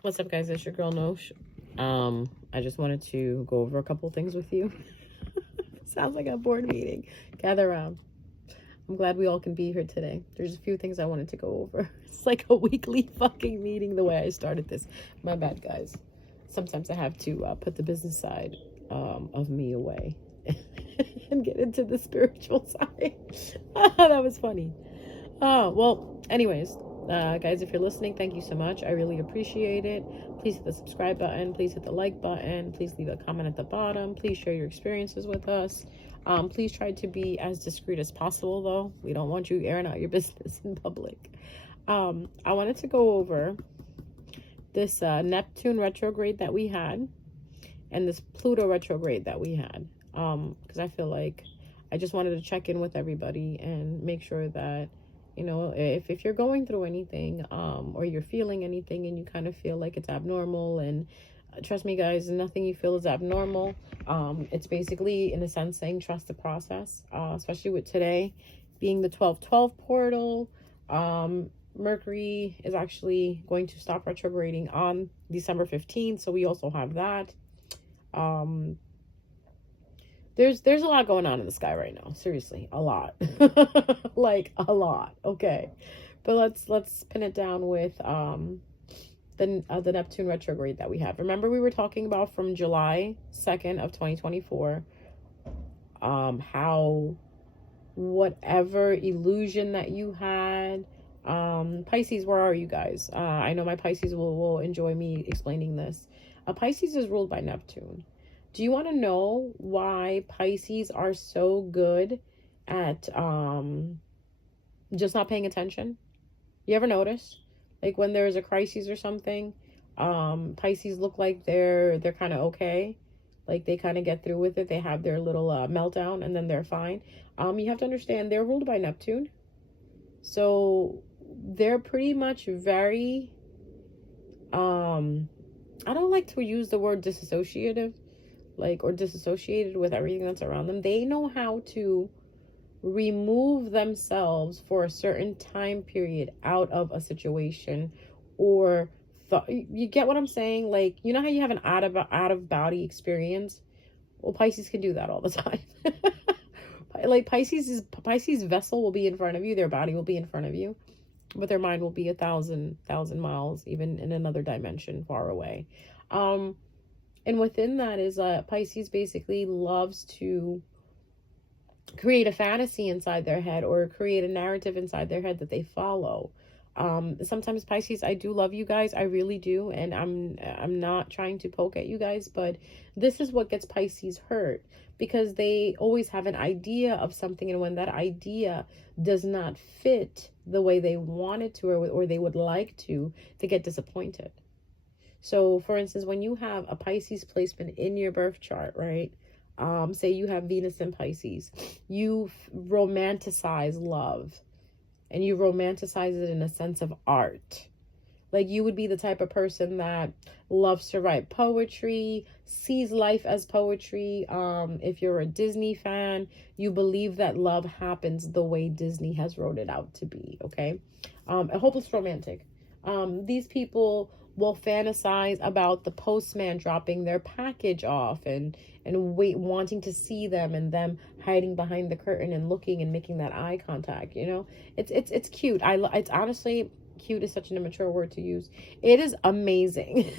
What's up, guys? It's your girl Nosh. I just wanted to go over a couple things with you. Sounds like a board meeting. Gather around. I'm glad we all can be here today. There's a few things I wanted to go over. It's like a weekly fucking meeting the way I started this. My bad, guys. Sometimes I have to put the business side of me away and get into the spiritual side. That was funny. Well, anyways, guys, if you're listening, thank you so much. I really appreciate it. Please hit the subscribe button. Please hit the like button. Please leave a comment at the bottom. Please share your experiences with us. Please try to be as discreet as possible, though. We don't want you airing out your business in public. I wanted to go over this Neptune retrograde that we had and this Pluto retrograde that we had. Because I feel like I just wanted to check in with everybody and make sure that, you know, if you're going through anything, or you're feeling anything and you kind of feel like it's abnormal, and trust me, guys, nothing you feel is abnormal. It's basically, in a sense, saying trust the process, especially with today being the 12/12 portal. Mercury is actually going to stop retrograding on December 15th, so we also have that. There's a lot going on in the sky right now. Seriously, a lot. Like a lot. Okay. But let's pin it down with the Neptune retrograde that we have. Remember, we were talking about from July 2nd of 2024, how whatever illusion that you had, Pisces, where are you guys? I know my Pisces will enjoy me explaining this. Pisces is ruled by Neptune. Do you want to know why Pisces are so good at just not paying attention? You ever notice? Like when there's a crisis or something, Pisces look like they're kind of okay. Like they kind of get through with it. They have their little meltdown and then they're fine. You have to understand they're ruled by Neptune. So they're pretty much very, I don't like to use the word disassociative, like, or disassociated with everything that's around them. They know how to remove themselves for a certain time period out of a situation, or you get what I'm saying? Like, you know how you have an out of body experience? Well, Pisces can do that all the time. Like Pisces vessel will be in front of you, their body will be in front of you, but their mind will be 1,000 miles, even in another dimension far away. And within that is Pisces basically loves to create a fantasy inside their head, or create a narrative inside their head that they follow. Sometimes Pisces, I do love you guys, I really do, and I'm not trying to poke at you guys, but this is what gets Pisces hurt, because they always have an idea of something, and when that idea does not fit the way they want it to, or they would like to, they get disappointed. So, for instance, when you have a Pisces placement in your birth chart, right? Say you have Venus in Pisces, you romanticize love, and you romanticize it in a sense of art. Like, you would be the type of person that loves to write poetry, sees life as poetry. If you're a Disney fan, you believe that love happens the way Disney has wrote it out to be, okay? A hopeless romantic. These people will fantasize about the postman dropping their package off, and wanting to see them, and them hiding behind the curtain and looking and making that eye contact. You know, it's cute. It's honestly, cute is such an immature word to use. It is amazing.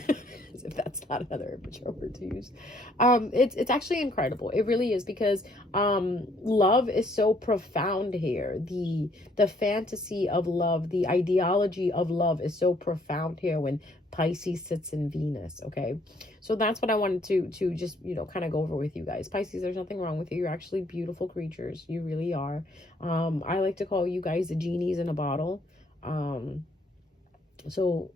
As if that's not another immature word to use. It's actually incredible. It really is, because love is so profound here. The fantasy of love, the ideology of love is so profound here when Pisces sits in Venus. Okay, so that's what I wanted to just, you know, kind of go over with you guys. Pisces, there's nothing wrong with you. You're actually beautiful creatures. You really are. I like to call you guys the genies in a bottle. So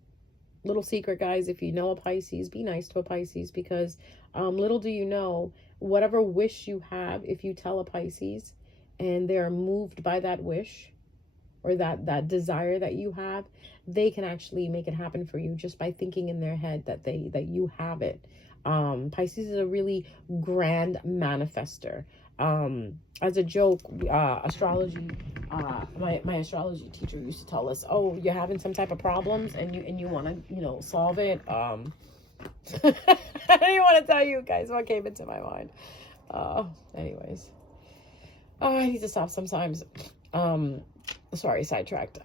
little secret, guys, if you know a Pisces, be nice to a Pisces, because little do you know, whatever wish you have, if you tell a Pisces and they're moved by that wish, or that desire that you have, they can actually make it happen for you just by thinking in their head that you have it. Pisces is a really grand manifester. As a joke, astrology, my astrology teacher used to tell us, oh, you're having some type of problems and you want to, solve it. I didn't want to tell you guys what came into my mind. Anyways, I need to stop sometimes. Sorry, sidetracked.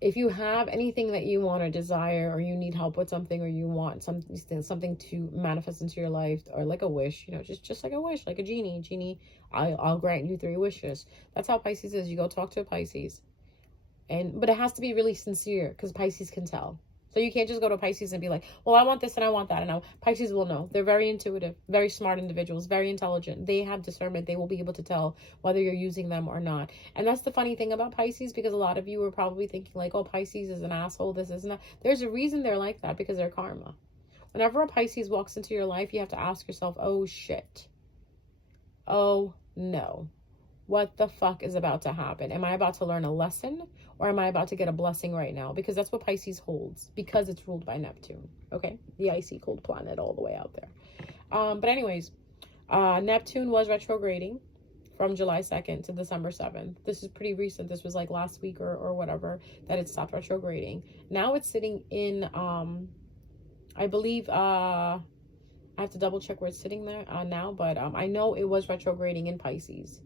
If you have anything that you want or desire, or you need help with something, or you want something to manifest into your life, or like a wish, just like a wish, like a genie, I'll grant you 3 wishes. That's how Pisces is. You go talk to a Pisces, but it has to be really sincere, because Pisces can tell. So you can't just go to Pisces and be like, well, I want this and I want that. And Pisces will know. They're very intuitive, very smart individuals, very intelligent. They have discernment. They will be able to tell whether you're using them or not. And that's the funny thing about Pisces, because a lot of you are probably thinking like, oh, Pisces is an asshole. This isn't that. There's a reason they're like that, because they're karma. Whenever a Pisces walks into your life, you have to ask yourself, oh, shit. Oh, no. What the fuck is about to happen? Am I about to learn a lesson, or am I about to get a blessing right now? Because that's what Pisces holds, because it's ruled by Neptune. Okay, the icy cold planet all the way out there. But anyways, Neptune was retrograding from July 2nd to December 7th. This is pretty recent. This was like last week or whatever that it stopped retrograding. Now it's sitting in I believe I have to double check where it's sitting there now, but I know it was retrograding in Pisces.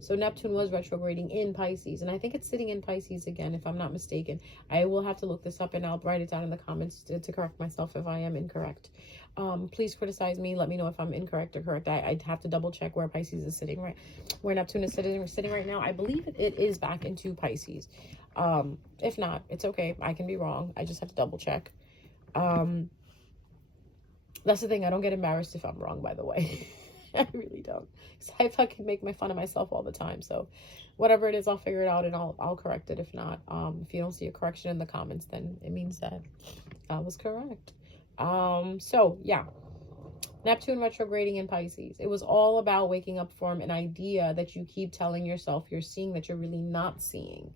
So Neptune was retrograding in Pisces, and I think it's sitting in Pisces again, if I'm not mistaken. I will have to look this up, and I'll write it down in the comments to correct myself if I am incorrect. Please criticize me. Let me know if I'm incorrect or correct. I'd have to double check where Pisces is sitting where Neptune is sitting right now. I believe it is back into Pisces. If not, it's okay. I can be wrong. I just have to double check. That's the thing. I don't get embarrassed if I'm wrong, by the way. I really don't. Because I fucking make my fun of myself all the time. So whatever it is, I'll figure it out and I'll correct it. If not, if you don't see a correction in the comments, then it means that I was correct. So yeah, Neptune retrograding in Pisces. It was all about waking up from an idea that you keep telling yourself you're seeing that you're really not seeing.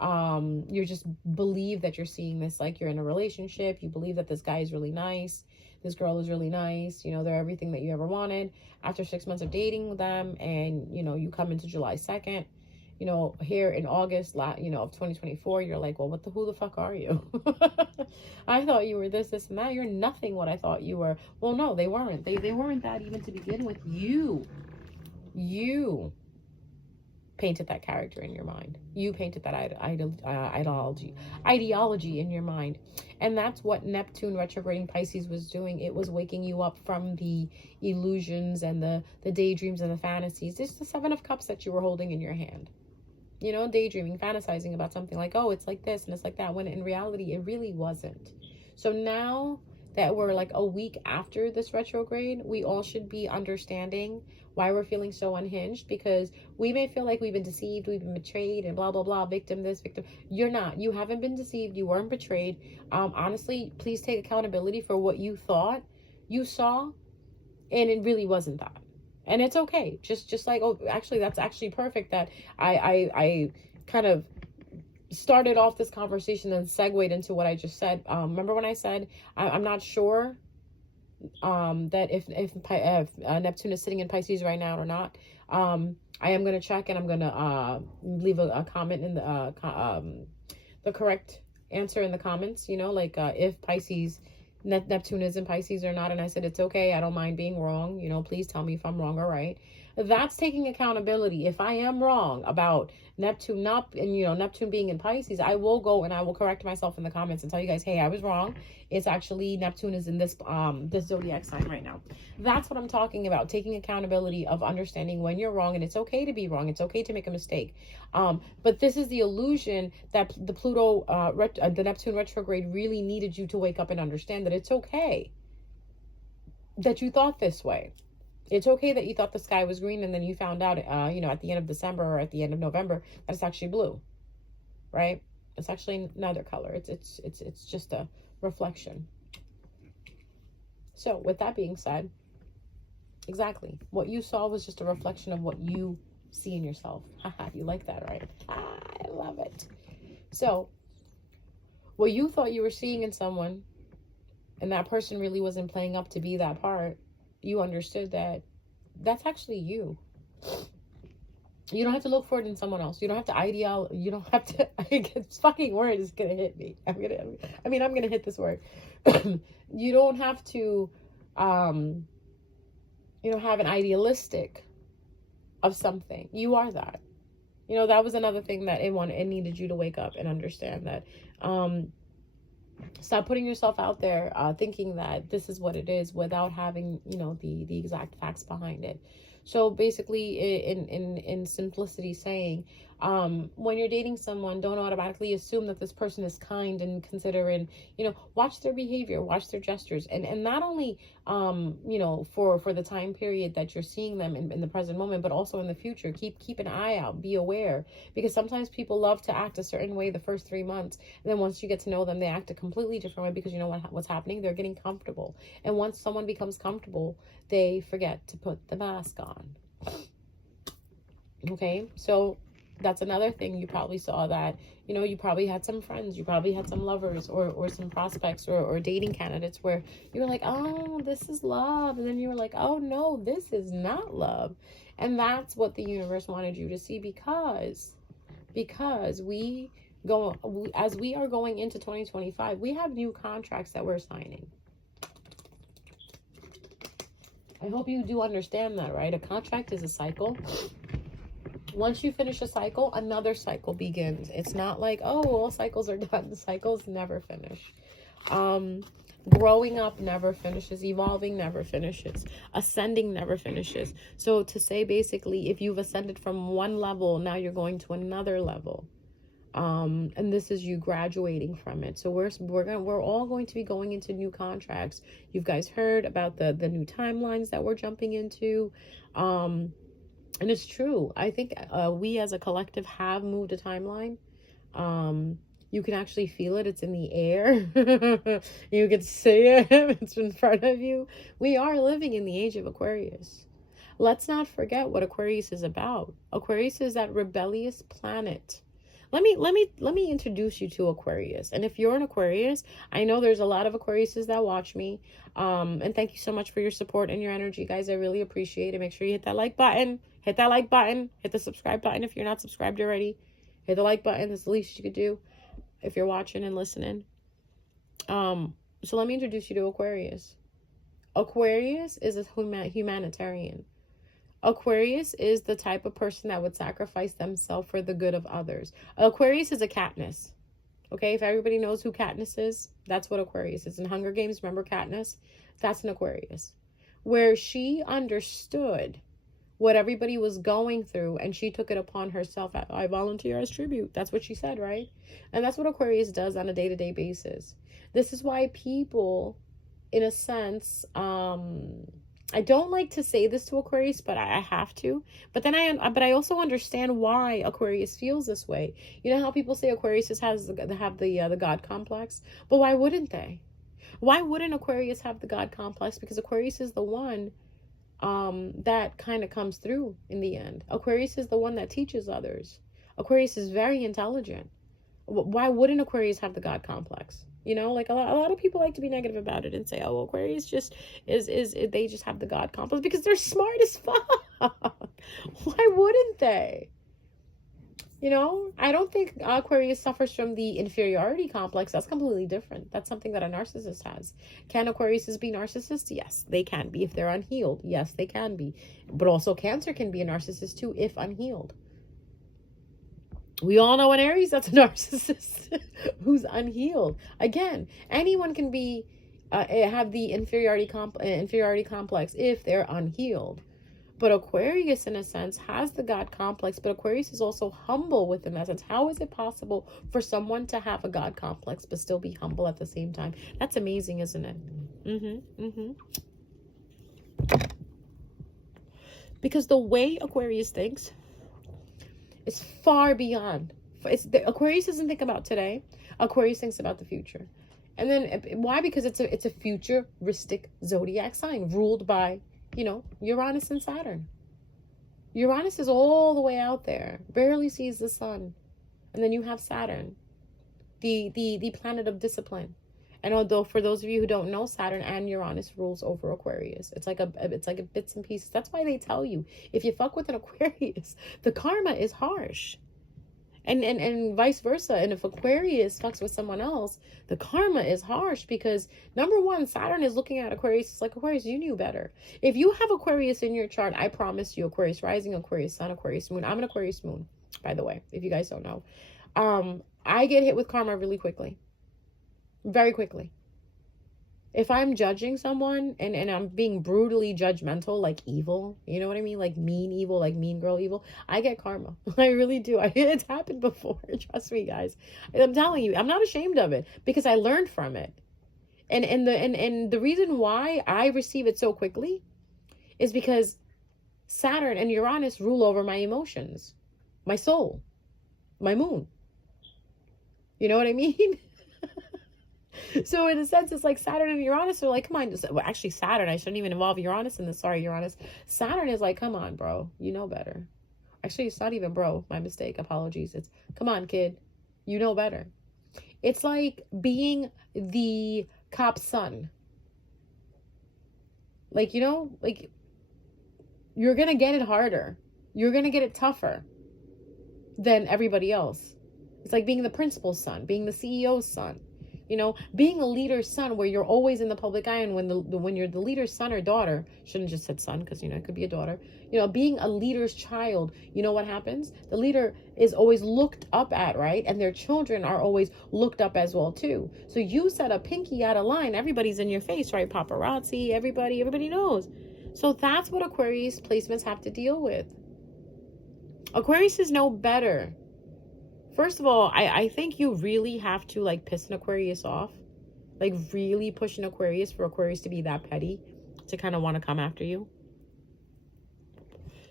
You just believe that you're seeing this, like you're in a relationship. You believe that this guy is really nice. This girl is really nice. They're everything that you ever wanted. After 6 months of dating them, and, you come into July 2nd, here in August, of 2024, you're like, well, who the fuck are you? I thought you were this, and that. You're nothing what I thought you were. Well, no, they weren't. They weren't that even to begin with. You painted that character in your mind. You painted that ideology in your mind. And that's what Neptune retrograding Pisces was doing. It was waking you up from the illusions and the daydreams and the fantasies. It's the 7 of Cups that you were holding in your hand. Daydreaming, fantasizing about something like, oh, it's like this and it's like that, when in reality, it really wasn't. So now that we're like a week after this retrograde, we all should be understanding why we're feeling so unhinged, because we may feel like we've been deceived, we've been betrayed, and blah, blah, blah, victim this, victim. You're not. You haven't been deceived. You weren't betrayed. Honestly, please take accountability for what you thought you saw, and it really wasn't that. And it's okay. Just like, oh, actually, that's actually perfect that I kind of started off this conversation and segued into what I just said. Remember when I said I'm not sure that if Neptune is sitting in Pisces right now or not. I am going to check, and I'm going to leave a comment in the correct answer in the comments, if Pisces, Neptune is in Pisces or not. And I said, it's okay. I don't mind being wrong. Please tell me if I'm wrong or right. That's taking accountability. If I am wrong about Neptune Neptune being in Pisces, I will go and I will correct myself in the comments and tell you guys, hey, I was wrong. It's actually Neptune is in this zodiac sign right now. That's what I'm talking about. Taking accountability of understanding when you're wrong, and it's okay to be wrong. It's okay to make a mistake. But this is the illusion that the the Neptune retrograde really needed you to wake up and understand that it's okay that you thought this way. It's okay that you thought the sky was green, and then you found out, at the end of December or at the end of November, that it's actually blue, right? It's actually neither color. It's just a reflection. So with that being said, exactly. What you saw was just a reflection of what you see in yourself. Haha, you like that, right? I love it. So what you thought you were seeing in someone, and that person really wasn't playing up to be that part, you understood that that's actually you. You don't have to look for it in someone else. You don't have to you don't have to, this fucking word is gonna hit me. I'm gonna hit this word. You don't have to, have an idealistic of something. You are that. That was another thing that it needed you to wake up and understand that. Stop putting yourself out there, thinking that this is what it is without having, the exact facts behind it. So basically, in simplicity, saying, when you're dating someone, don't automatically assume that this person is kind and considerate. Watch their behavior, watch their gestures, and not only, for the time period that you're seeing them in the present moment, but also in the future. Keep an eye out, be aware, because sometimes people love to act a certain way the first 3 months, and then once you get to know them, they act a completely different way, because what's happening. They're getting comfortable, and once someone becomes comfortable, they forget to put the mask on. Okay, so that's another thing. You probably saw that, you probably had some friends, you probably had some lovers or some prospects or dating candidates where you were like, oh, this is love. And then you were like, oh no, this is not love. And that's what the universe wanted you to see, because as we are going into 2025, we have new contracts that we're signing. I hope you do understand that, right? A contract is a cycle. Once you finish a cycle, another cycle begins. It's not like, oh, all cycles are done. Cycles never finish. Growing up never finishes. Evolving never finishes. Ascending never finishes. So to say, basically, if you've ascended from one level, now you're going to another level. And this is you graduating from it. So we're all going to be going into new contracts. You guys heard about the new timelines that we're jumping into. And it's true. I think we as a collective have moved a timeline. You can actually feel it. It's in the air. You can see it. It's in front of you. We are living in the age of Aquarius. Let's not forget what Aquarius is about. Aquarius is that rebellious planet. Let me introduce you to Aquarius. And if you're an Aquarius, I know there's a lot of Aquariuses that watch me. And thank you so much for your support and your energy, guys. I really appreciate it. Make sure you hit that like button. Hit that like button. Hit the subscribe button if you're not subscribed already. Hit the like button. That's the least you could do if you're watching and listening. So let me introduce you to Aquarius. Aquarius is a humanitarian. Aquarius is the type of person that would sacrifice themselves for the good of others. Aquarius is a Katniss. Okay, if everybody knows who Katniss is, that's what Aquarius is. In Hunger Games, remember Katniss? That's an Aquarius. Where she understood what everybody was going through, and she took it upon herself. I volunteer as tribute. That's what she said, right? And that's what Aquarius does on a day-to-day basis. This is why people, in a sense, I don't like to say this to Aquarius, but I have to. But I also understand why Aquarius feels this way. You know how people say Aquarius have the God complex? But why wouldn't they? Why wouldn't Aquarius have the God complex? Because Aquarius is the one that kind of comes through in the end. Aquarius is the one that teaches others. Aquarius is very intelligent. Why wouldn't Aquarius have the God complex? Like a lot of people like to be negative about it and say, oh, Aquarius just is they just have the God complex because they're smart as fuck. Why wouldn't they? I don't think Aquarius suffers from the inferiority complex. That's completely different. That's something that a narcissist has. Can Aquariuses be narcissists? Yes, they can be. If they're unhealed, yes, they can be. But also Cancer can be a narcissist too if unhealed. We all know an Aries that's a narcissist who's unhealed. Again, anyone can be have the inferiority complex if they're unhealed. But Aquarius, in a sense, has the God complex, but Aquarius is also humble within that sense. How is it possible for someone to have a God complex but still be humble at the same time? That's amazing, isn't it? Because the way Aquarius thinks, it's far beyond. Aquarius doesn't think about today. Aquarius thinks about the future. And then why? Because it's a futuristic zodiac sign ruled by, Uranus and Saturn. Uranus is all the way out there, barely sees the sun. And then you have Saturn, the planet of discipline. And although for those of you who don't know, Saturn and Uranus rules over Aquarius. It's like a bits and pieces. That's why they tell you if you fuck with an Aquarius, the karma is harsh. And vice versa. And if Aquarius fucks with someone else, the karma is harsh because number one, Saturn is looking at Aquarius. It's like, Aquarius, you knew better. If you have Aquarius in your chart, I promise you, Aquarius rising, Aquarius sun, Aquarius moon. I'm an Aquarius moon, by the way, if you guys don't know. I get hit with karma really quickly. Very quickly. If I'm judging someone and I'm being brutally judgmental, like evil, you know what I mean? Like mean evil, like mean girl evil, I get karma. I really do. It's happened before. Trust me, guys. I'm telling you, I'm not ashamed of it because I learned from it. And the reason why I receive it so quickly is because Saturn and Uranus rule over my emotions, my soul, my moon. You know what I mean? So in a sense, it's like Saturn and Uranus are like, come on. Well, actually, Saturn, I shouldn't even involve Uranus in this. Sorry, Uranus. Saturn is like, come on, bro. You know better. Actually, it's not even bro. My mistake. Apologies. It's, come on, kid. You know better. It's like being the cop's son. Like, you know, like, you're going to get it harder. You're going to get it tougher than everybody else. It's like being the principal's son, being the CEO's son. You know, being a leader's son where you're always in the public eye, and when you're the leader's son or daughter, shouldn't just said son because, you know, it could be a daughter. You know, being a leader's child, you know what happens? The leader is always looked up at, right? And their children are always looked up as well, too. So you set a pinky out of line, everybody's in your face, right? Paparazzi, everybody knows. So that's what Aquarius placements have to deal with. Aquarius is no better. First of all, I think you really have to like piss an Aquarius off. Like really push an Aquarius for Aquarius to be that petty to kind of want to come after you.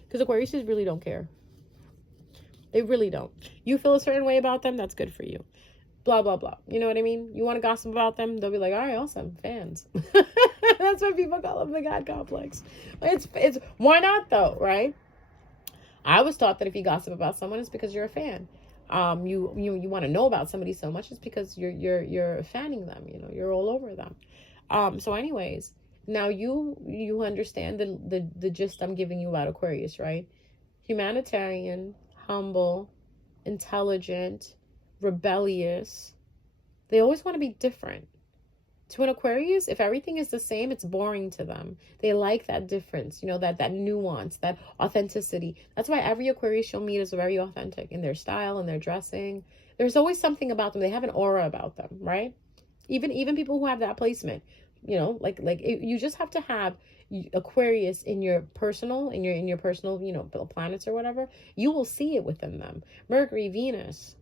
Because Aquariuses really don't care. They really don't. You feel a certain way about them, that's good for you. Blah, blah, blah. You know what I mean? You want to gossip about them, they'll be like, all right, awesome, fans. That's what people call them, the God complex. It's why not though, right? I was taught that if you gossip about someone, it's because you're a fan. You want to know about somebody so much, it's because you're fanning them, you know, you're all over them. So anyways, now you understand the gist I'm giving you about Aquarius, right? Humanitarian, humble, intelligent, rebellious. They always want to be different. To an Aquarius, if everything is the same, it's boring to them. They like that difference, you know, that nuance, that authenticity. That's why every Aquarius you'll meet is very authentic in their style and their dressing. There's always something about them. They have an aura about them, right? Even people who have that placement, you know, you just have to have Aquarius in your personal, you know, planets or whatever. You will see it within them. Mercury, Venus.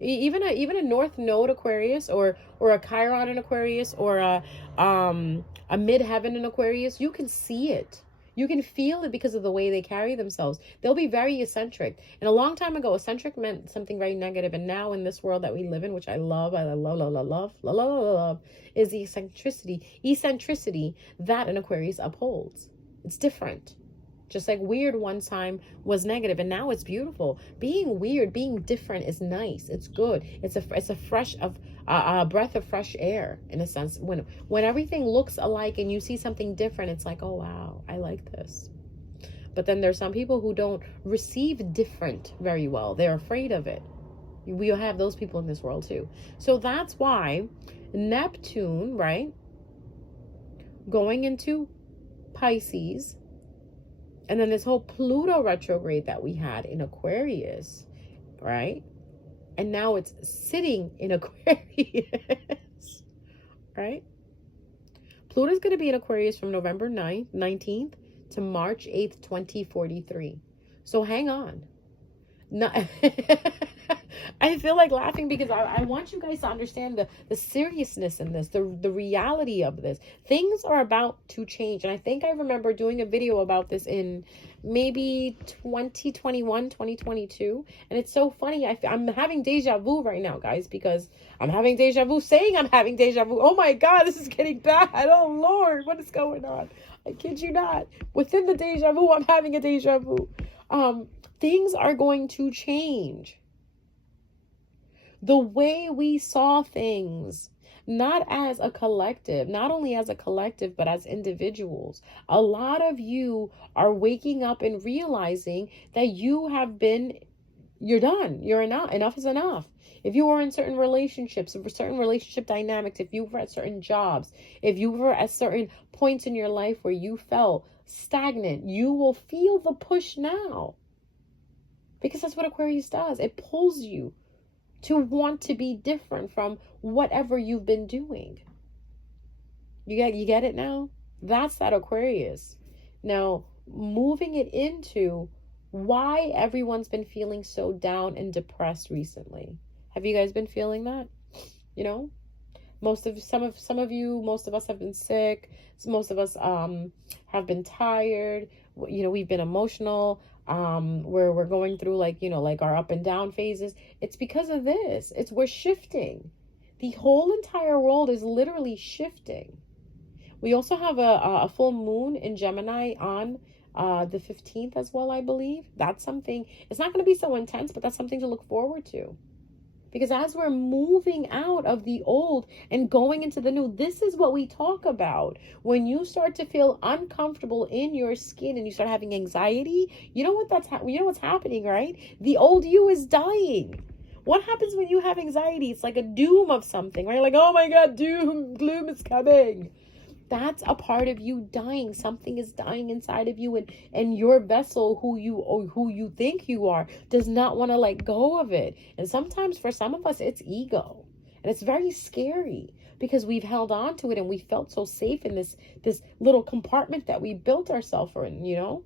Even a North Node Aquarius or a Chiron in Aquarius or a midheaven in Aquarius, you can see it. You can feel it because of the way they carry themselves. They'll be very eccentric. And a long time ago, eccentric meant something very negative. And now in this world that we live in, which I love, is the eccentricity that an Aquarius upholds. It's different. Just like weird one time was negative and now it's beautiful. Being weird, being different is nice. It's good. It's a fresh breath of fresh air in a sense. When everything looks alike and you see something different, it's like, oh wow, I like this. But then there's some people who don't receive different very well. They're afraid of it. We have those people in this world too. So that's why Neptune, right, going into Pisces, and then this whole Pluto retrograde that we had in Aquarius, right? And now it's sitting in Aquarius, right? Pluto's going to be in Aquarius from November 19th to March 8th, 2043. So hang on. No, I feel like laughing because I want you guys to understand the seriousness in this, the reality of this. Things are about to change. And I think I remember doing a video about this in maybe 2021, 2022. And it's so funny. I'm having deja vu right now, guys, because I'm having deja vu saying I'm having deja vu. Oh my God, this is getting bad. Oh Lord, what is going on? I kid you not. Within the deja vu, I'm having a deja vu. Things are going to change. The way we saw things not as a collective, not only as a collective, but as individuals. A lot of you are waking up and realizing that you're done. You're enough. Enough is enough. If you were in certain relationships, certain relationship dynamics, if you were at certain jobs, if you were at certain points in your life where you felt stagnant, you will feel the push now. Because that's what Aquarius does. It pulls you to want to be different from whatever you've been doing. You get it now? That's that Aquarius. Now, moving it into why everyone's been feeling so down and depressed recently. Have you guys been feeling that? You know, some of you, most of us have been sick. Most of us have been tired. You know, we've been emotional. Where we're going through like our up and down phases. It's because of this. We're shifting. The whole entire world is literally shifting. We also have a full moon in Gemini on the 15th as well, I believe. That's something, it's not going to be so intense, but that's something to look forward to. Because as we're moving out of the old and going into the new, this is what we talk about. When you start to feel uncomfortable in your skin and you start having anxiety, you know what's happening, right? The old you is dying. What happens when you have anxiety? It's like a doom of something, right? Like, oh my God, doom, gloom is coming. That's a part of you dying. Something is dying inside of you, and your vessel, who you think you are, does not want to let go of it. And sometimes for some of us, it's ego. And it's very scary because we've held on to it and we felt so safe in this little compartment that we built ourselves in, you know?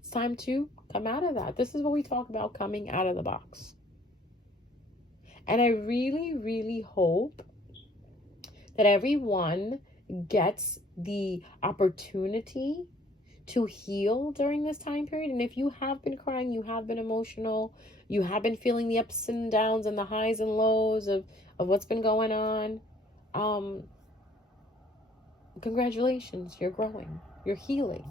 It's time to come out of that. This is what we talk about, coming out of the box. And I really, really hope that everyone gets the opportunity to heal during this time period. And if you have been crying, you have been emotional, you have been feeling the ups and downs and the highs and lows of what's been going on, congratulations, you're growing, you're healing.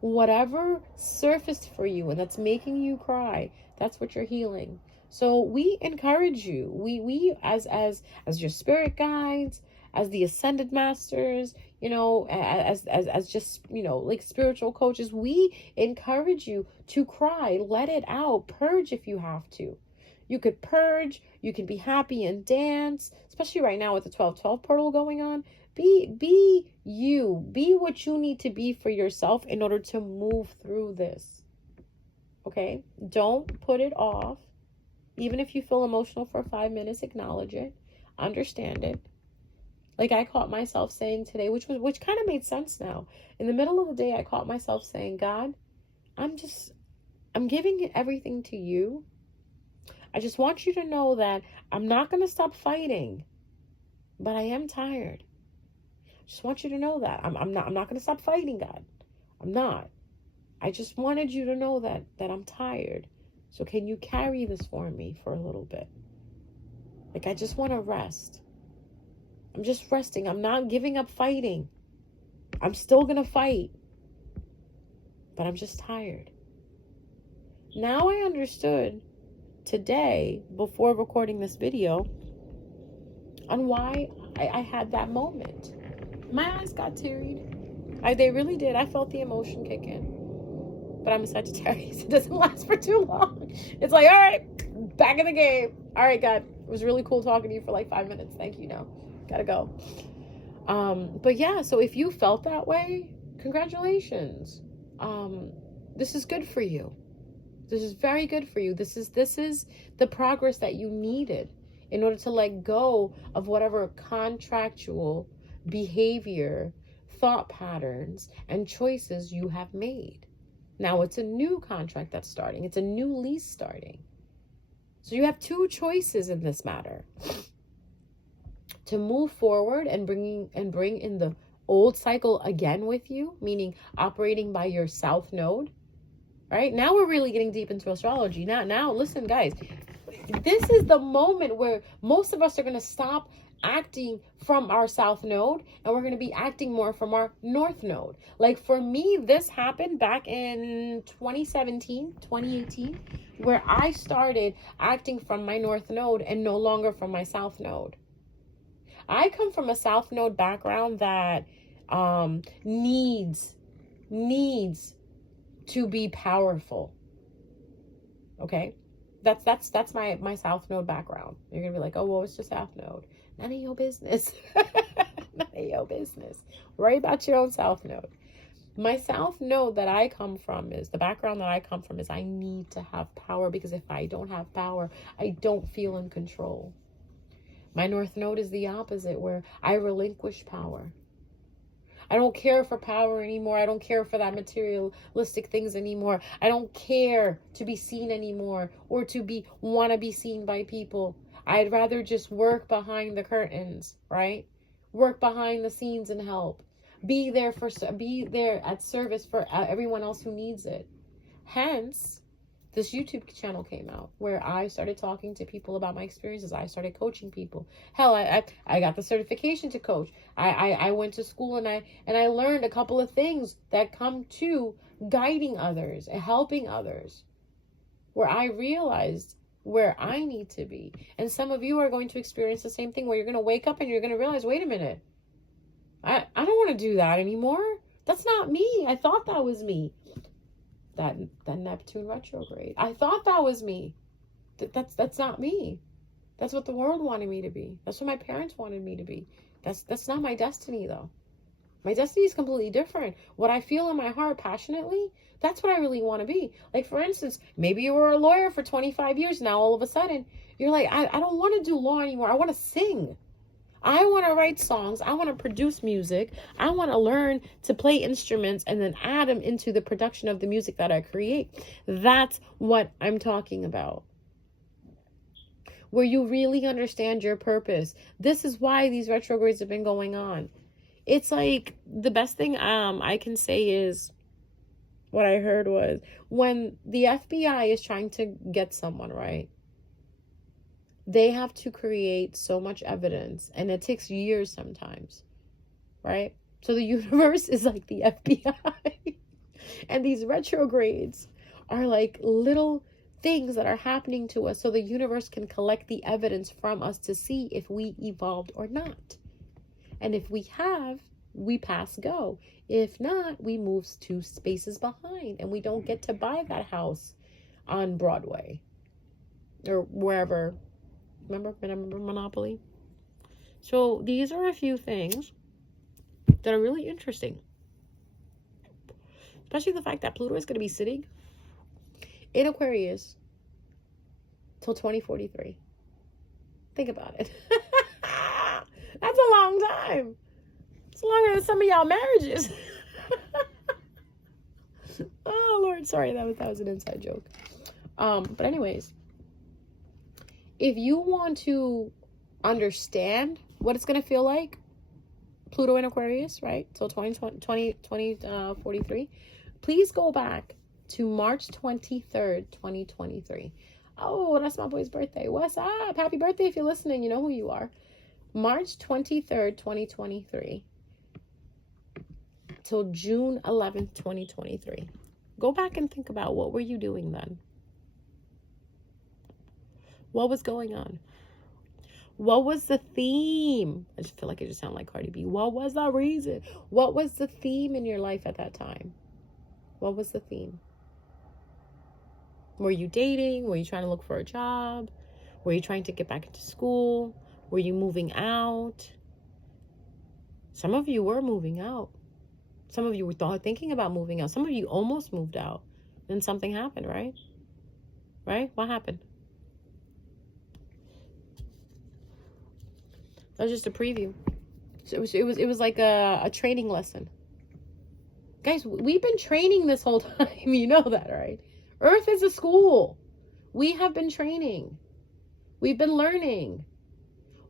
Whatever surfaced for you and that's making you cry, that's what you're healing. So we encourage you, we as your spirit guides, as the ascended masters, you know, as just, you know, like spiritual coaches, we encourage you to cry, let it out, purge if you have to. You could purge, you can be happy and dance, especially right now with the 12/12 portal going on. Be you, be what you need to be for yourself in order to move through this. Okay? Don't put it off. Even if you feel emotional for 5 minutes, acknowledge it, understand it. Like I caught myself saying today, which kind of made sense now. In the middle of the day, I caught myself saying, God, I'm giving everything to you. I just want you to know that I'm not going to stop fighting, but I am tired. Just want you to know that I'm not going to stop fighting, God. I'm not. I just wanted you to know that I'm tired. So can you carry this for me for a little bit? Like, I just want to rest. I'm just resting. I'm not giving up fighting. I'm still going to fight. But I'm just tired. Now I understood today, before recording this video, on why I had that moment. My eyes got teary. They really did. I felt the emotion kick in. But I'm a Sagittarius. It doesn't last for too long. It's like, all right, back in the game. All right, God. It was really cool talking to you for like 5 minutes. Thank you now. Gotta go. But yeah, so if you felt that way, congratulations. This is good for you. This is very good for you. This is the progress that you needed in order to let go of whatever contractual behavior, thought patterns, and choices you have made. Now it's a new contract that's starting. It's a new lease starting. So you have two choices in this matter. To move forward and bring in the old cycle again with you, meaning operating by your south node. Right? Now we're really getting deep into astrology. Now listen, guys. This is the moment where most of us are going to stop acting from our south node and we're going to be acting more from our north node. Like for me, this happened back in 2017, 2018, where I started acting from my north node and no longer from my south node. I come from a South Node background that needs to be powerful. Okay? That's my South Node background. You're gonna be like, oh, well, it's just South Node. None of your business. None of your business. Worry about your own South Node. My South Node that I come from is, the background that I come from is, I need to have power, because if I don't have power, I don't feel in control. My North Node is the opposite, where I relinquish power. I don't care for power anymore. I don't care for that materialistic things anymore. I don't care to be seen anymore, or to want to be seen by people. I'd rather just work behind the curtains, right? Work behind the scenes and help. Be there at service for everyone else who needs it. Hence, this YouTube channel came out, where I started talking to people about my experiences. I started coaching people. Hell, I got the certification to coach. I went to school and I learned a couple of things that come to guiding others and helping others, where I realized where I need to be. And some of you are going to experience the same thing, where you're going to wake up and you're going to realize, wait a minute, I don't want to do that anymore. That's not me. I thought that was me. That Neptune retrograde. I thought that was me. That's not me. That's what the world wanted me to be. That's what my parents wanted me to be. That's not my destiny, though. My destiny is completely different. What I feel in my heart passionately, that's what I really want to be. Like, for instance, maybe you were a lawyer for 25 years. Now all of a sudden you're like, I don't want to do law anymore. I want to sing. I want to write songs. I want to produce music. I want to learn to play instruments and then add them into the production of the music that I create. That's what I'm talking about. Where you really understand your purpose. This is why these retrogrades have been going on. It's like, the best thing I can say is, what I heard was, when the FBI is trying to get someone, right? They have to create so much evidence, and it takes years sometimes, right? So the universe is like the FBI. And these retrogrades are like little things that are happening to us, so the universe can collect the evidence from us to see if we evolved or not. And if we have, we pass go. If not, we move 2 spaces behind, and we don't get to buy that house on Broadway or wherever. Remember Monopoly? So these are a few things that are really interesting. Especially the fact that Pluto is going to be sitting in Aquarius till 2043. Think about it. That's a long time. It's longer than some of y'all marriages. Oh, Lord. Sorry, that was an inside joke. But anyways, if you want to understand what it's going to feel like, Pluto in Aquarius, right? Till 2043. Please go back to March 23rd, 2023. Oh, that's my boy's birthday. What's up? Happy birthday if you're listening. You know who you are. March 23rd, 2023. Till June 11th, 2023. Go back and think about, what were you doing then? What was going on? What was the theme? I just feel like I just sound like Cardi B. What was the reason? What was the theme in your life at that time? What was the theme? Were you dating? Were you trying to look for a job? Were you trying to get back into school? Were you moving out? Some of you were moving out. Some of you were thinking about moving out. Some of you almost moved out. Then something happened, right? Right? What happened? That was just a preview. So it was like a training lesson. Guys, we've been training this whole time. You know that, right? Earth is a school. We have been training. We've been learning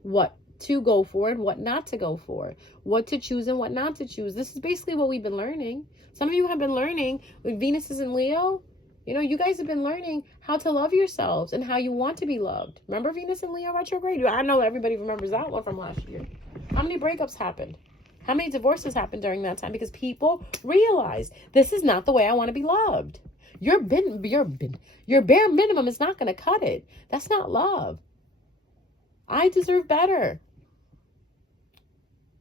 what to go for and what not to go for. What to choose and what not to choose. This is basically what we've been learning. Some of you have been learning with Venus is in Leo. You know, you guys have been learning how to love yourselves and how you want to be loved. Remember Venus and Leo retrograde? I know everybody remembers that one from last year. How many breakups happened? How many divorces happened during that time? Because people realized, this is not the way I want to be loved. Your bare minimum is not going to cut it. That's not love. I deserve better.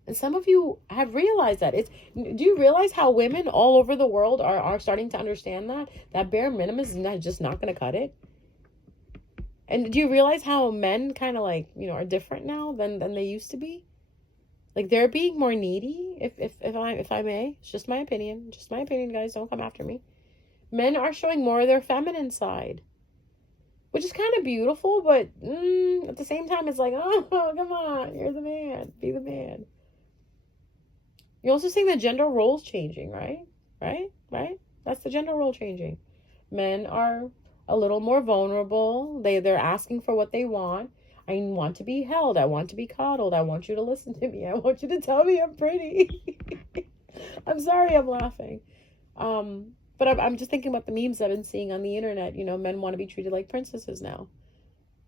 And some of you have realized that. Do you realize how women all over the world are starting to understand that bare minimum is just not going to cut it? And do you realize how men kind of like, are different now than they used to be? Like, they're being more needy, if I may. It's just my opinion. Just my opinion, guys. Don't come after me. Men are showing more of their feminine side, which is kind of beautiful, but at the same time, it's like, oh, come on. You're the man. Be the man. You're also seeing the gender roles changing, right? Right? That's the gender role changing. Men are a little more vulnerable. They're asking for what they want. I want to be held. I want to be coddled. I want you to listen to me. I want you to tell me I'm pretty. I'm sorry I'm laughing. But I'm just thinking about the memes I've been seeing on the internet. Men want to be treated like princesses now.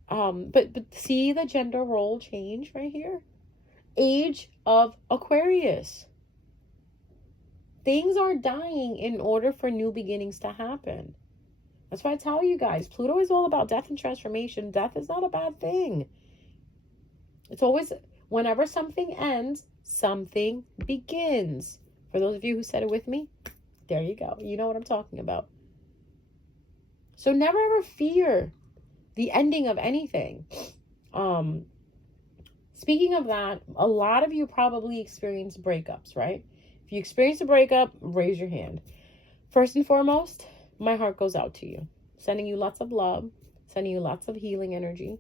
But see the gender role change right here? Age of Aquarius. Things are dying in order for new beginnings to happen. That's why I tell you guys, Pluto is all about death and transformation. Death is not a bad thing. It's always, whenever something ends, something begins. For those of you who said it with me, there you go. You know what I'm talking about. So never ever fear the ending of anything. Speaking of that, a lot of you probably experience breakups, right? If you experience a breakup, raise your hand. First and foremost, my heart goes out to you. Sending you lots of love. Sending you lots of healing energy.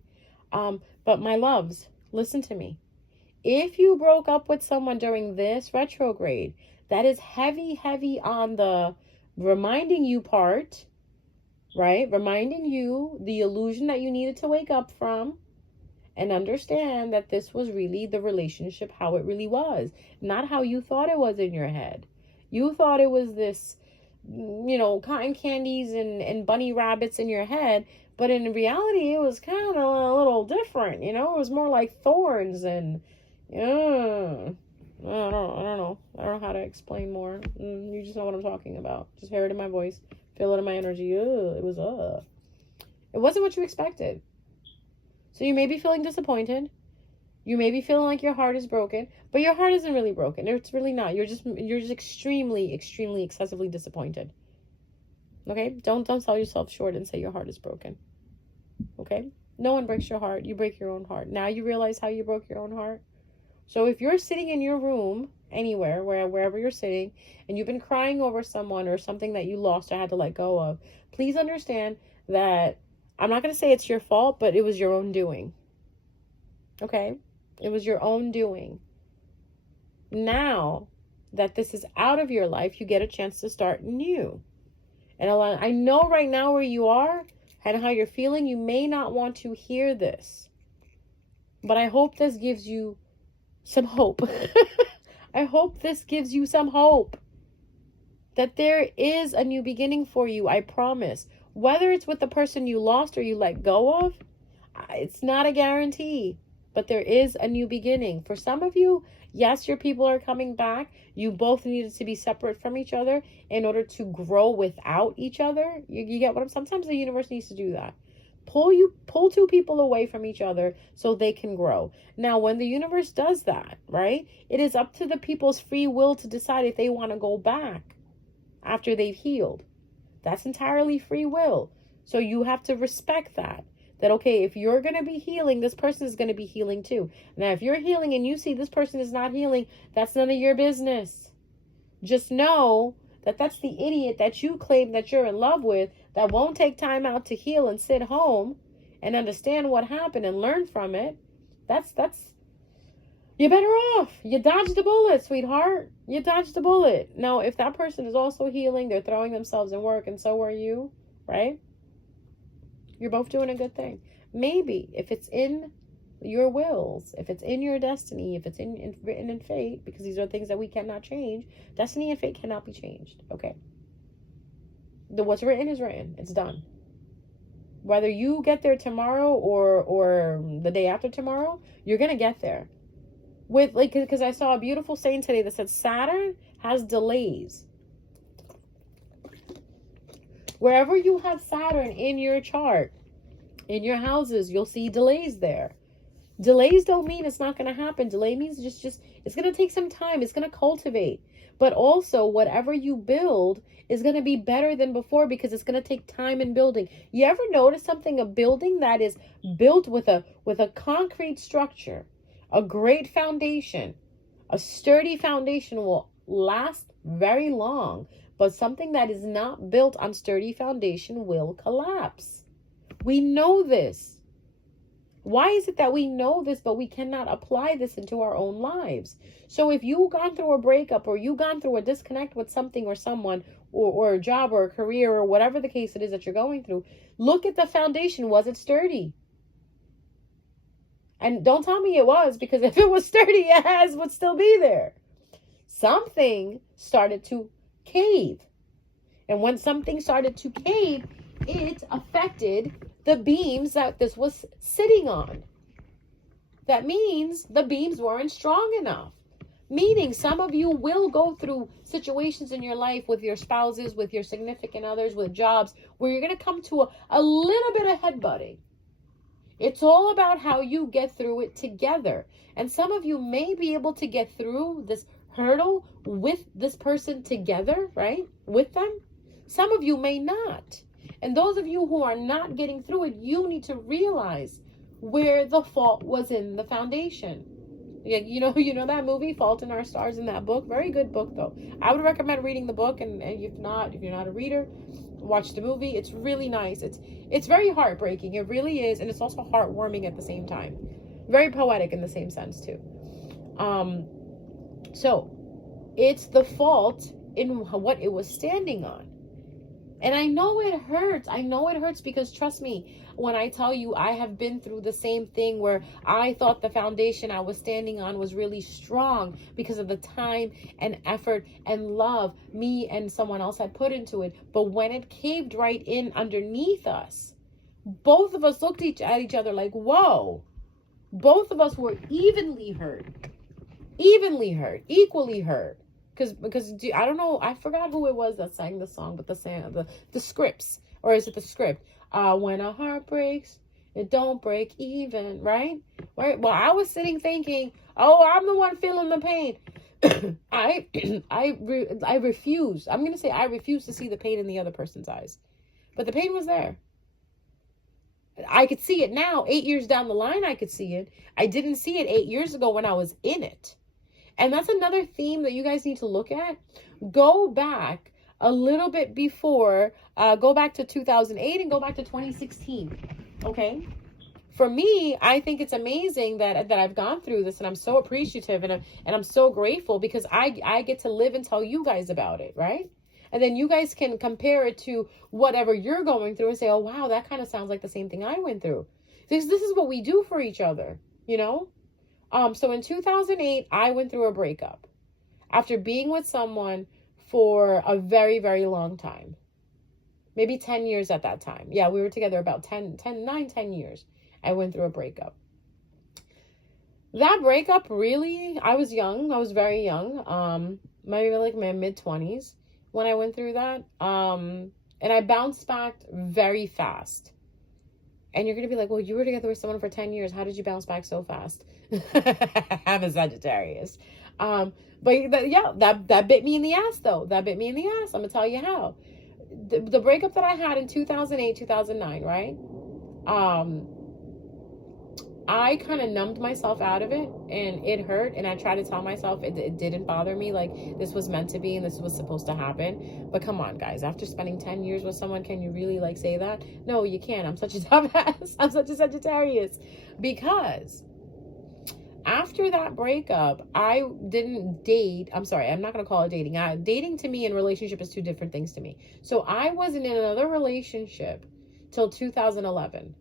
But my loves, listen to me. If you broke up with someone during this retrograde, that is heavy on the reminding you part, right? Reminding you the illusion that you needed to wake up from. And understand that this was really the relationship, how it really was. Not how you thought it was in your head. You thought it was this, cotton candies and bunny rabbits in your head. But in reality, it was kind of a little different. It was more like thorns and, I don't know. I don't know how to explain more. You just know what I'm talking about. Just hear it in my voice. Feel it in my energy. It wasn't what you expected. So you may be feeling disappointed. You may be feeling like your heart is broken, but your heart isn't really broken. It's really not. You're just extremely, excessively disappointed. Okay? Don't sell yourself short and say your heart is broken. Okay? No one breaks your heart. You break your own heart. Now you realize how you broke your own heart. So if you're sitting in your room, anywhere, wherever you're sitting, and you've been crying over someone or something that you lost or had to let go of, please understand that I'm not going to say it's your fault, but it was your own doing. Okay? It was your own doing. Now that this is out of your life, you get a chance to start new. And I know right now where you are and how you're feeling, you may not want to hear this. But I hope this gives you some hope. I hope this gives you some hope. That there is a new beginning for you, I promise. Whether it's with the person you lost or you let go of, it's not a guarantee. But there is a new beginning. For some of you, yes, your people are coming back. You both needed to be separate from each other in order to grow without each other. You get what I'm... Sometimes the universe needs to do that. Pull two people away from each other so they can grow. Now, when the universe does that, right, it is up to the people's free will to decide if they want to go back after they've healed. That's entirely free will. So you have to respect that. That, okay, if you're going to be healing, this person is going to be healing too. Now, if you're healing and you see this person is not healing, that's none of your business. Just know that that's the idiot that you claim that you're in love with that won't take time out to heal and sit home and understand what happened and learn from it. That's you're better off. You dodged the bullet, sweetheart. You dodged the bullet. Now, if that person is also healing, they're throwing themselves in work, and so are you, right? You're both doing a good thing. Maybe if it's in your wills, if it's in your destiny, if it's written in fate, because these are things that we cannot change. Destiny and fate cannot be changed. Okay. What's written is written. It's done. Whether you get there tomorrow or the day after tomorrow, you're gonna get there. Because I saw a beautiful saying today that said Saturn has delays. Wherever you have Saturn in your chart, in your houses, you'll see delays there. Delays don't mean it's not going to happen. Delay means just it's going to take some time. It's going to cultivate. But also, whatever you build is going to be better than before because it's going to take time in building. You ever notice something? A building that is built with a concrete structure, a great foundation, a sturdy foundation will last very long. But something that is not built on sturdy foundation will collapse. We know this. Why is it that we know this, but we cannot apply this into our own lives? So if you've gone through a breakup or you've gone through a disconnect with something or someone or a job or a career or whatever the case it is that you're going through, look at the foundation. Was it sturdy? And don't tell me it was, because if it was sturdy, it would still be there. Something started to cave. And when something started to cave, it affected the beams that this was sitting on. That means the beams weren't strong enough. Meaning some of you will go through situations in your life with your spouses, with your significant others, with jobs, where you're going to come to a little bit of headbutting. It's all about how you get through it together. And some of you may be able to get through this hurdle with this person together, right? With them. Some of you may not. And those of you who are not getting through it, you need to realize where the fault was in the foundation. Yeah, you know that movie, Fault in Our Stars, in that book? Very good book, though. I would recommend reading the book, and if you're not a reader, watch the movie. It's really nice. It's very heartbreaking. It really is, and it's also heartwarming at the same time. Very poetic in the same sense, too. So it's the fault in what it was standing on. And I know it hurts. I know it hurts because, trust me, when I tell you I have been through the same thing where I thought the foundation I was standing on was really strong because of the time and effort and love me and someone else had put into it. But when it caved right in underneath us, both of us looked at each other like, whoa. Both of us were evenly hurt, equally hurt. Because I don't know, I forgot who it was that sang the song, but the scripts, or is it the script? When a heart breaks, it don't break even, right? Well, I was sitting thinking, oh, I'm the one feeling the pain. I refuse. I'm gonna say I refuse to see the pain in the other person's eyes, but the pain was there. I could see it now. 8 years down the line, I could see it. I didn't see it 8 years ago when I was in it. And that's another theme that you guys need to look at. Go back a little bit before, go back to 2008 and go back to 2016. Okay. For me, I think it's amazing that I've gone through this, and I'm so appreciative and I'm so grateful because I get to live and tell you guys about it. Right. And then you guys can compare it to whatever you're going through and say, oh, wow, that kind of sounds like the same thing I went through. This is what we do for each other, you know? So in 2008, I went through a breakup after being with someone for a very, very long time. Maybe 10 years at that time. Yeah, we were together about 10 years. I went through a breakup. That breakup really, I was young. I was very young. Maybe like my mid-20s when I went through that. And I bounced back very fast. And you're going to be like, well, you were together with someone for 10 years. How did you bounce back so fast? I'm a Sagittarius. But that bit me in the ass, though. That bit me in the ass. I'm going to tell you how. The breakup that I had in 2008, 2009, right? I kind of numbed myself out of it, and it hurt. And I tried to tell myself it didn't bother me. Like, this was meant to be and this was supposed to happen. But come on, guys. After spending 10 years with someone, can you really say that? No, you can't. I'm such a dumbass. I'm such a Sagittarius. Because after that breakup, I didn't date. I'm sorry. I'm not going to call it dating. Dating to me and relationship is two different things to me. So I wasn't in another relationship till 2011.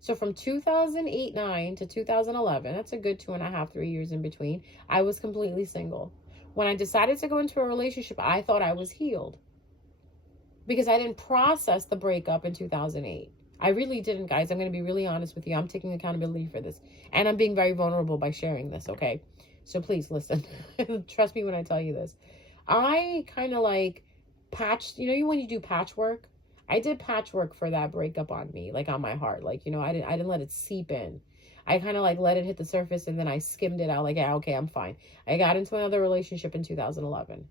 So from 2008-9 to 2011, that's a good 2.5, 3 years in between, I was completely single. When I decided to go into a relationship, I thought I was healed because I didn't process the breakup in 2008. I really didn't, guys. I'm going to be really honest with you. I'm taking accountability for this, and I'm being very vulnerable by sharing this, okay? So please listen. Trust me when I tell you this. I kind of patched, when you do patchwork? I did patchwork for that breakup on me, on my heart. I didn't let it seep in. I kind of like let it hit the surface and then I skimmed it out like, yeah, okay, I'm fine. I got into another relationship in 2011.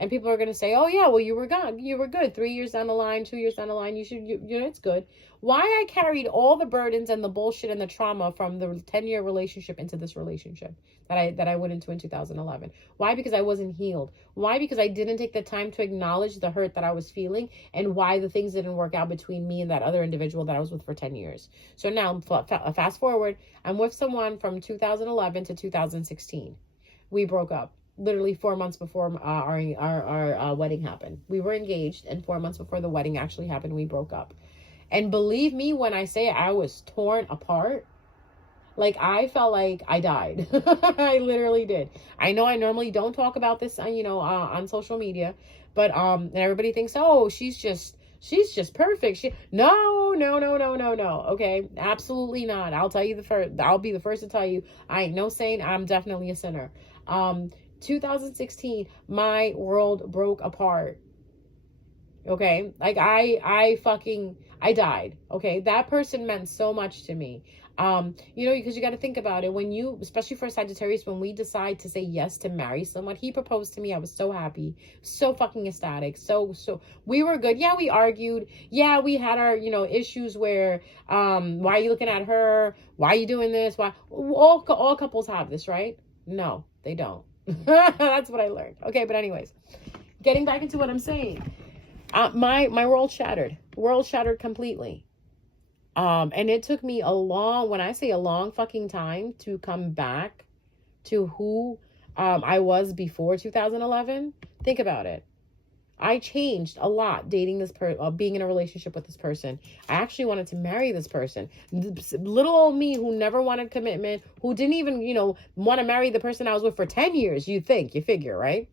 And people are going to say, oh, yeah, well, you were gone. You were good. 3 years down the line, 2 years down the line, you know, it's good. Why I carried all the burdens and the bullshit and the trauma from the 10-year relationship into this relationship that I went into in 2011. Why? Because I wasn't healed. Why? Because I didn't take the time to acknowledge the hurt that I was feeling and why the things didn't work out between me and that other individual that I was with for 10 years. So now, fast forward, I'm with someone from 2011 to 2016. We broke up. Literally 4 months before our wedding happened. We were engaged, and 4 months before the wedding actually happened, we broke up. And believe me when I say I was torn apart, like I felt like I died. I literally did. I know I normally don't talk about this, on social media, but and everybody thinks, oh, she's just perfect. No. Okay, absolutely not. I'll tell you I'll be the first to tell you, I ain't no saint. I'm definitely a sinner. 2016, my world broke apart. Okay, like I died. Okay, that person meant so much to me. Because you got to think about it, when you, especially for Sagittarius, when we decide to say yes to marry someone. He proposed to me. I was so happy, so fucking ecstatic. So we were good. Yeah, we argued. Yeah, we had our, issues where, why are you looking at her? Why are you doing this? Why? All couples have this, right? No, they don't. That's what I learned. Okay, but anyways, getting back into what I'm saying, my world shattered completely. And it took me when I say a long fucking time to come back to who I was before 2011. Think about it. I changed a lot dating this being in a relationship with this person. I actually wanted to marry this person. Little old me who never wanted commitment, who didn't even, want to marry the person I was with for 10 years. You figure, right?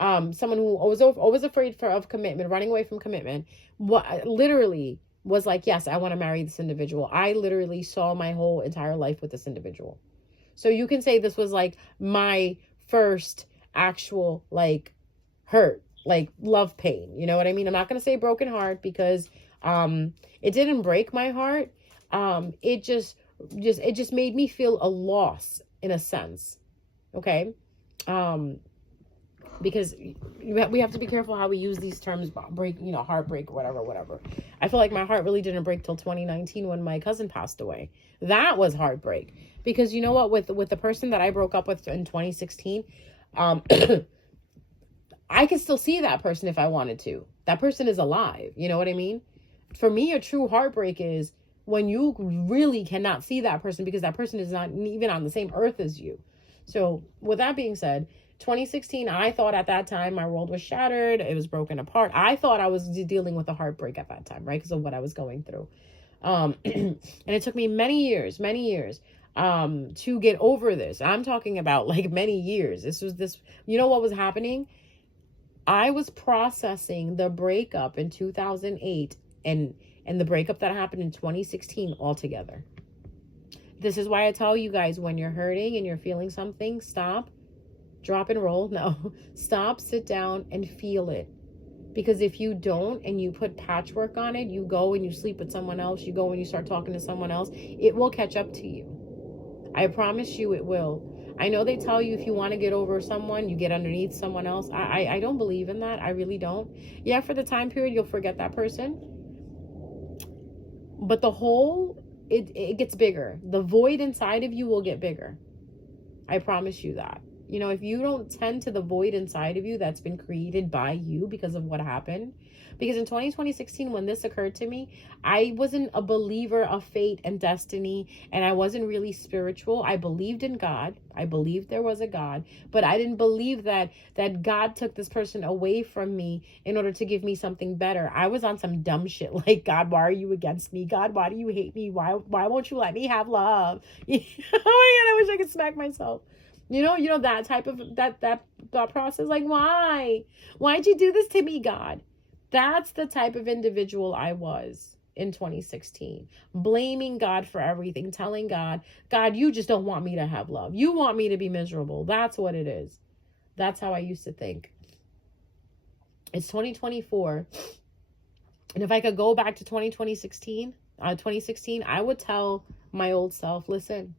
Someone who was always afraid of commitment, running away from commitment. Literally was like, yes, I want to marry this individual. I literally saw my whole entire life with this individual. So you can say this was like my first actual like hurt. Like love pain, you know what I mean? I'm not going to say broken heart because it didn't break my heart. It just made me feel a loss in a sense. Okay? Because we have to be careful how we use these terms, break, heartbreak, whatever. I feel like my heart really didn't break till 2019 when my cousin passed away. That was heartbreak. Because you know what, with the person that I broke up with in 2016, I can still see that person if I wanted to. That person is alive. You know what I mean? For me, a true heartbreak is when you really cannot see that person because that person is not even on the same earth as you. So with that being said, 2016, I thought at that time my world was shattered. It was broken apart. I thought I was dealing with a heartbreak at that time, right? Because of what I was going through. And it took me many years, to get over this. I'm talking about like many years. You know what was happening? I was processing the breakup in 2008 and the breakup that happened in 2016 all together. This is why I tell you guys, when you're hurting and you're feeling something, stop, drop and roll. No, stop, sit down and feel it. Because if you don't and you put patchwork on it, you go and you sleep with someone else, you go and you start talking to someone else, it will catch up to you. I promise you it will. I know they tell you if you want to get over someone, you get underneath someone else. I don't believe in that. I really don't. Yeah, for the time period, you'll forget that person. But the hole, it gets bigger. The void inside of you will get bigger. I promise you that. If you don't tend to the void inside of you that's been created by you because of what happened. Because in 2016, when this occurred to me, I wasn't a believer of fate and destiny, and I wasn't really spiritual. I believed in God. I believed there was a God, but I didn't believe that God took this person away from me in order to give me something better. I was on some dumb shit like, God, why are you against me? God, why do you hate me? Why won't you let me have love? Oh my God, I wish I could smack myself. That type of that thought process, like, why'd you do this to me, God? That's the type of individual I was in 2016, blaming God for everything, telling God, you just don't want me to have love. You want me to be miserable. That's what it is. That's how I used to think. It's 2024. And if I could go back to 2016, 2016, I would tell my old self, listen,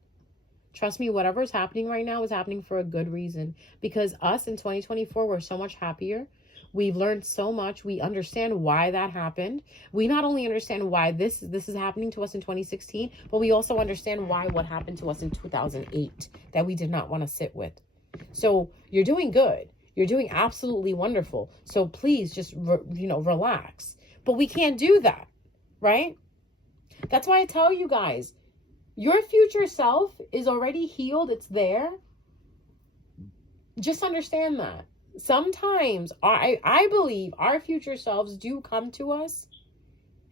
trust me, whatever is happening right now is happening for a good reason. Because us in 2024, we're so much happier. We've learned so much. We understand why that happened. We not only understand why this is happening to us in 2016, but we also understand why what happened to us in 2008 that we did not want to sit with. So you're doing good. You're doing absolutely wonderful. So please just, relax. But we can't do that, right? That's why I tell you guys, your future self is already healed. It's there. Just understand that. Sometimes I believe our future selves do come to us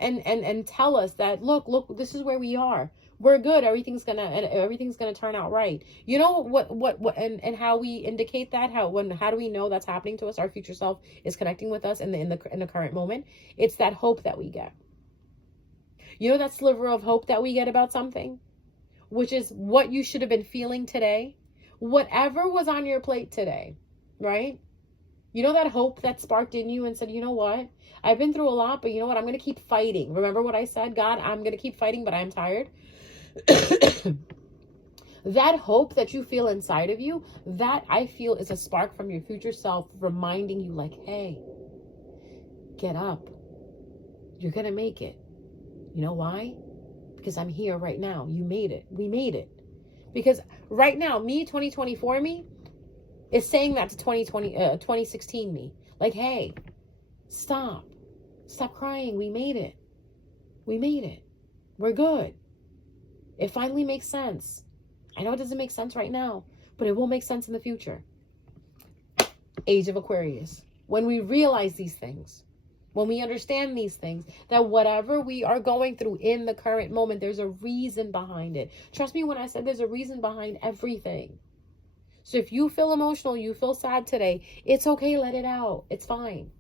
and tell us that, look, this is where we are. We're good. Everything's gonna turn out right. You know what and how we indicate that? How do we know that's happening to us? Our future self is connecting with us in the current moment. It's that hope that we get. You know that sliver of hope that we get about something, which is what you should have been feeling today. Whatever was on your plate today, right? You know that hope that sparked in you and said, you know what? I've been through a lot, but you know what? I'm going to keep fighting. Remember what I said? God, I'm going to keep fighting, but I'm tired. That hope that you feel inside of you, that I feel is a spark from your future self reminding you like, hey, get up. You're going to make it. You know why? Because I'm here right now. You made it. We made it. Because right now, me, 2024 me, is saying that to 2016 me. Like, hey, stop crying. We made it. We're good. It finally makes sense. I know it doesn't make sense right now, but it will make sense in the future. Age of Aquarius. When we realize these things, when we understand these things, that whatever we are going through in the current moment, there's a reason behind it. Trust me when I said there's a reason behind everything. So if you feel emotional, you feel sad today, it's okay, let it out. It's fine.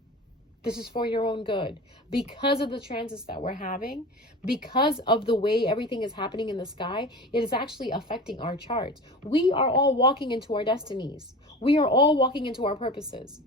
This is for your own good. Because of the transits that we're having, because of the way everything is happening in the sky, it is actually affecting our charts. We are all walking into our destinies. We are all walking into our purposes.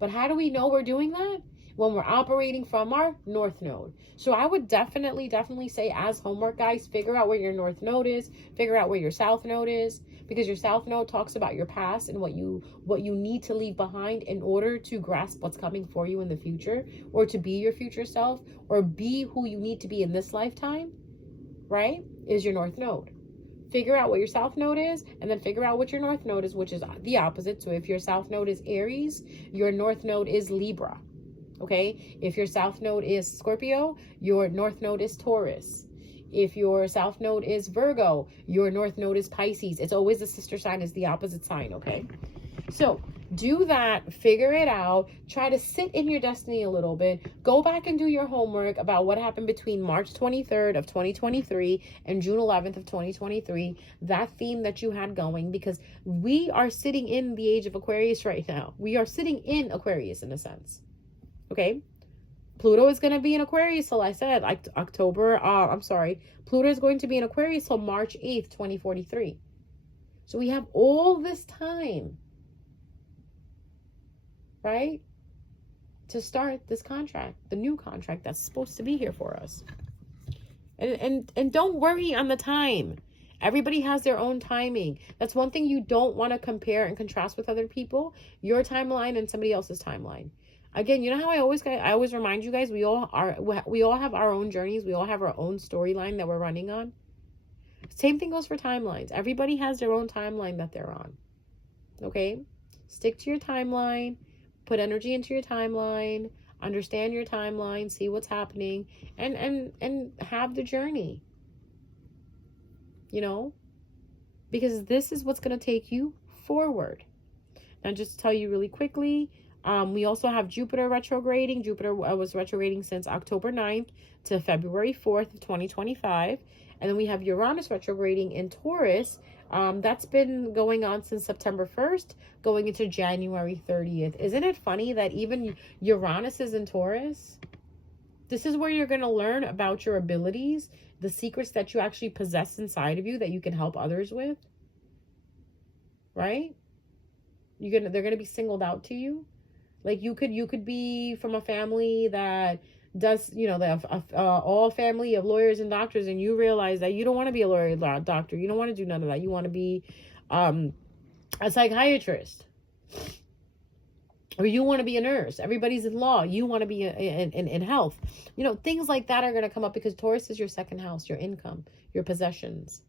But how do we know we're doing that? When we're operating from our North Node. So I would definitely say, as homework, guys, figure out where your North Node is, figure out where your South Node is, because your South Node talks about your past and what you need to leave behind in order to grasp what's coming for you in the future, or to be your future self, or be who you need to be in this lifetime, right? Is your North Node. Figure out what your South Node is, and then figure out what your North Node is, which is the opposite. So if your South Node is Aries, your North Node is Libra. Okay, if your South Node is Scorpio, your North Node is Taurus. If your South Node is Virgo, your North Node is Pisces. It's always the sister sign, is the opposite sign, okay? So do that, figure it out, try to sit in your destiny a little bit, go back and do your homework about what happened between March 23rd of 2023 and June 11th of 2023, that theme that you had going, because we are sitting in the age of Aquarius right now. We are sitting in Aquarius in a sense. Okay, Pluto is going to be in Aquarius till I said like Pluto is going to be in Aquarius till March 8th, 2043. So we have all this time, right, to start this contract, the new contract that's supposed to be here for us. And don't worry on the time. Everybody has their own timing. That's one thing you don't want to compare and contrast with other people, your timeline and somebody else's timeline. Again, you know how I always remind you guys, we all have our own journeys. We all have our own storyline that we're running on. Same thing goes for timelines. Everybody has their own timeline that they're on. Okay? Stick to your timeline. Put energy into your timeline. Understand your timeline. See what's happening. And have the journey. You know? Because this is what's going to take you forward. Now, just to tell you really quickly, we also have Jupiter retrograding. Jupiter was retrograding since October 9th to February 4th of 2025. And then we have Uranus retrograding in Taurus. That's been going on since September 1st, going into January 30th. Isn't it funny that even Uranus is in Taurus? This is where you're going to learn about your abilities, the secrets that you actually possess inside of you that you can help others with. Right? They're going to be singled out to you. Like you could be from a family that does, you know, all family of lawyers and doctors, and you realize that you don't want to be a lawyer or doctor. You don't want to do none of that. You want to be a psychiatrist. Or you want to be a nurse. Everybody's in law. You want to be in health. You know, things like that are going to come up because Taurus is your second house, your income, your possessions,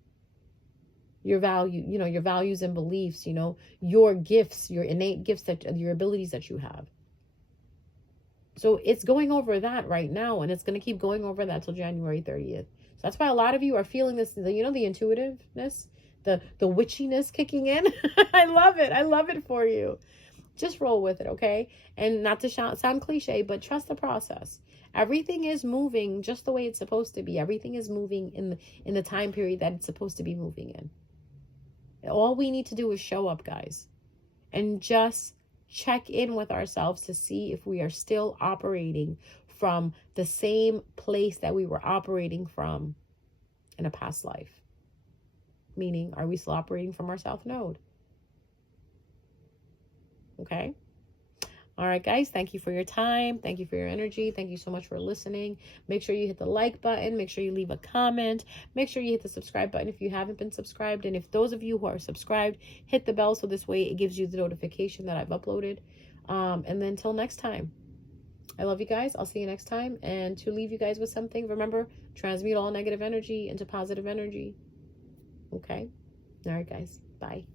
your value, you know, your values and beliefs, you know, your gifts, your innate gifts, your abilities that you have. So it's going over that right now, and it's going to keep going over that till January 30th. So that's why a lot of you are feeling this, you know, the intuitiveness, the witchiness kicking in. I love it. I love it for you. Just roll with it, okay? And not to sound cliche, but trust the process. Everything is moving just the way it's supposed to be. Everything is moving in the time period that it's supposed to be moving in. All we need to do is show up, guys, and just check in with ourselves to see if we are still operating from the same place that we were operating from in a past life. Meaning, are we still operating from our South Node? Okay. All right, guys, thank you for your time. Thank you for your energy. Thank you so much for listening. Make sure you hit the like button. Make sure you leave a comment. Make sure you hit the subscribe button if you haven't been subscribed. And if those of you who are subscribed, hit the bell so this way it gives you the notification that I've uploaded. And then until next time, I love you guys. I'll see you next time. And to leave you guys with something, remember, transmute all negative energy into positive energy. Okay? All right, guys. Bye.